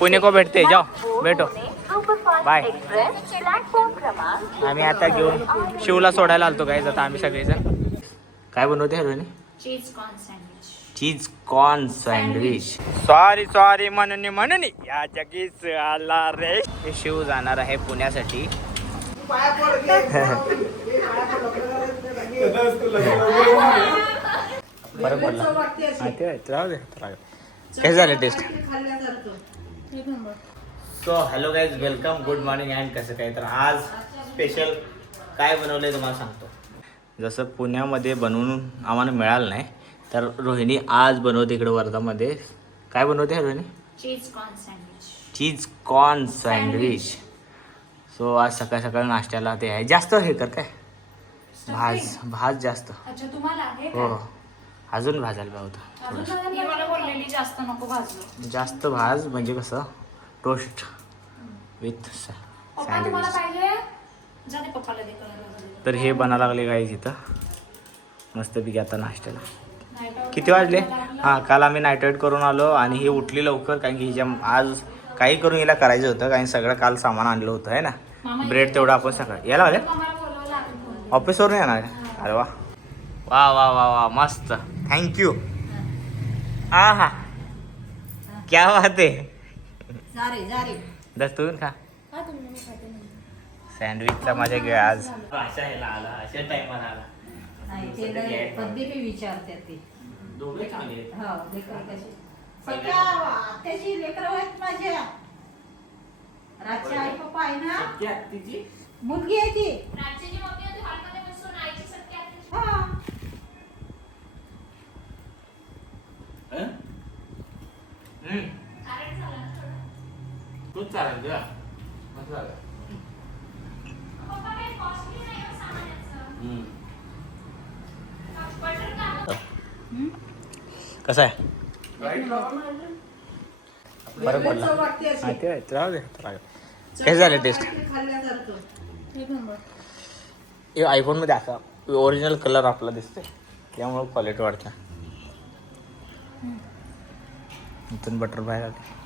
पुणे को भेटते जाओ भेटो बाय. आम्ही आता घेऊन शिवला सोडायला आलतो काय आता आम्ही सगळेजण. काय बनवते Rohini? Cheese corn sandwich. Sorry म्हणून या जगीच आला रे. हे शिव जाणार आहे पुण्यासाठी. बरं पडला काय झालं test. So hello guys welcome good morning and कसं काय. तर आज स्पेशल काय बनवलंय तुम्हाला सांगतो. जसं पुण्यामध्ये बनवून आम्हाला मिळालं नाही तर रोहिणी आज बनवते इकडे वर्धामध्ये. काय बनवते Rohini? Cheese corn sandwich. So आज सकाळ सकाळ नाश्त्याला ते आहे. जास्त हे कर काय भाज जास्त. हो अजून भाजायला पाहिजे. जास्त भाज म्हणजे कसं टोस्ट विथ सँडविच. तर हे बनायला लागले काही तिथं मस्तपैकी आता नाश्त्याला. किती वाजले? हां काल आम्ही नाईट आऊट करून आलो आणि ही उठली लवकर कारण की हिच्या आज काही करून हिला करायचं होतं कारण सगळं काल सामान आणलं होतं आहे ना. ब्रेड तेवढं आपण सकाळी यायला आले ऑफिसवरून येणार. अरे वा वा वा वा वा मस्त थँक्यू. हा हा क्या बात आहे. दस्तून खा सँडविचचा माझ्या घे आज. अशा ह्याला आला अशा टाइमाला आला. विचारते ते दोघे चांगले माझ्या रातची आई पप्पा आहे ना. तिची मुलगी आहे ती. तूच चालेल तुला. कसं आहे? बरं पडला. काय झालं टेस्ट? हे आयफोन मध्ये असा ओरिजिनल कलर आपला दिसतोय त्यामुळे क्वालिटी वाढते. इथून बटर बाहेर आले.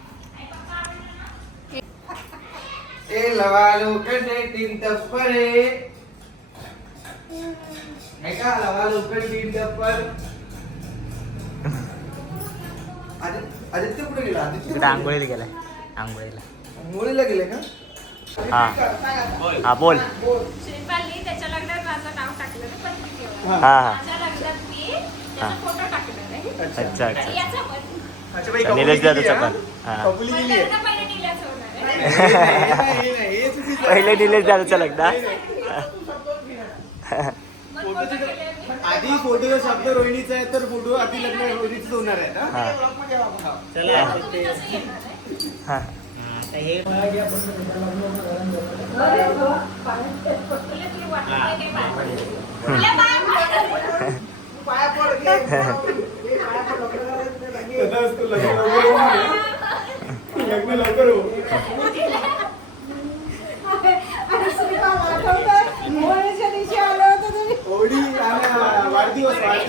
आदित्य कुठे गेला? तिकडे आंघोळीला गेलाय. आंघोळीला गेले का? हा हा बोल. त्याच्या लग्नात माझं नाव टाकलं हा हा माझ्या लग्नात मी त्याचा फोटो टाकलेला आहे. अच्छा अच्छा याचा पण निलेश दादाचा पण. हा कबुली गेली आहे. लग्न पहिले निल्याचं होणार आहे. पहिले निलेश दादाचं लग्न. मग फोटो केले मी. आधी फोटोचा शब्द रोहिणीचा आहे तर फोटो आधी लग्न रोहिणीच होणार आहे ना. तुम्ही कसं घेणार आहे? हा तुला तुला वाटत नाही काय पाहिजे? तुला काय पाहिजे? पाया पड घे. लग्न लवकर हो. होळी आणि वाढदिवस आहे.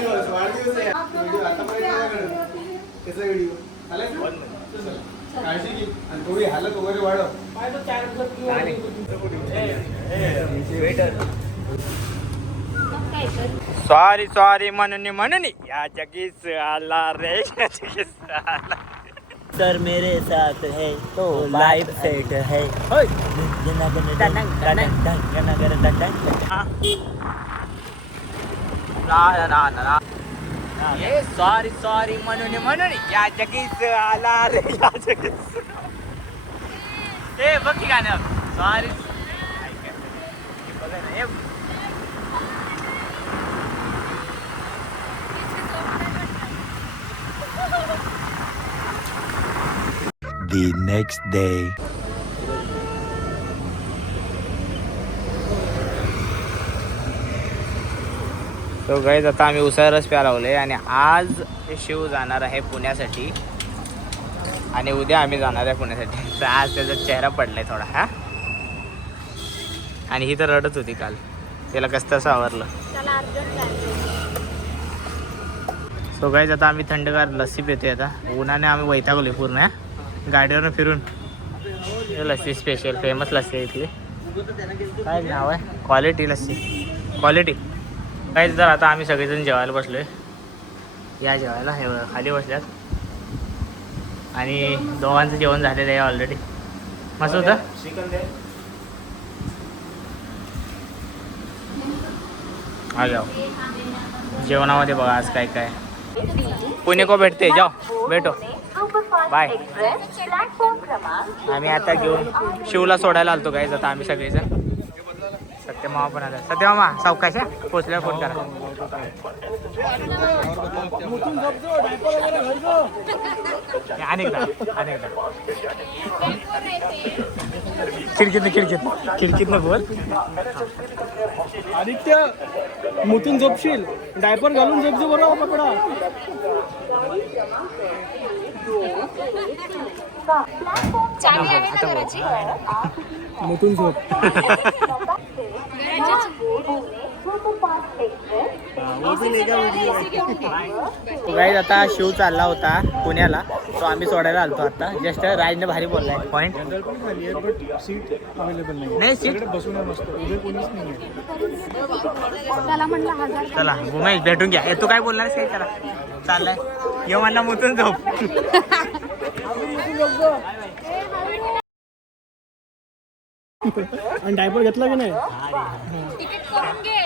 त्याचा व्हिडिओ आला काळजी घे आणि थोडी हालत वगैरे वाढव. सॉरी म्हणून या जगीच आला रे. सर मेरे साथ है तो लाइफ सेट है. सॉरी म्हणून या जगीच आला रे. या जगीच हे बघ की गाणं. सॉरी बघा ना हे. The next day. तो गाईज आता आम्ही उसाळ रस प्या लावले आणि आज शिव जाणार आहे पुण्यासाठी आणि उद्या आम्ही जाणार आहे पुण्यासाठी. तर आज त्याचा चेहरा पडलाय थोडा. हा आणि ही तर रडत होती काल. त्याला कसं तसं आवरलं. सो गाईज आता आम्ही थंडगार लस्सी पितोय. आता उन्हाने आम्ही वैतागलोय पूर्ण गाडीवरून फिरून. लस्सी स्पेशल फेमस लस्सी आहे इथली. काय नाव आहे? क्वालिटी लस्सी. क्वालिटी काय तर आता आम्ही सगळेजण जेवायला बसलोय. या जेवायला हे बघा, खाली बसल्यात आणि दोघांचं जेवण झालेलं आहे ऑलरेडी. मस्त होतं. आ जाओ जेवणामध्ये बघा आज काय काय. पुणे को भेटते जाओ भेटो बाय. आम्ही आता घेऊन शिवला सोडायला आलतो काय. आता आम्ही सगळेजण. सत्यमामा पण आला. सत्यमामा सावकाश आहे, पोचल्यावर फोन करा. अनेकदा खिडकीतनं बोल. आदित्य मुतून झोपशील, डायपर घालून झोपजो बरोबर कपडा. आता बोल. मुतून झोप. गाईज आता शिव चालला होता पुण्याला, तो आम्ही सोडायला आलतो आता. जस्ट राजने भारी बोललाय पॉईंट. बट सीट अवेलेबल नाही सीट. बसून मस्त उभे कोणीच नाही. चला उमेश भेटून घ्या. तू काय बोलणार काय? चला चाललाय ये म्हणला मुतून झोप. आणि डायपर घेतला की नाही? तिकीट करून घे.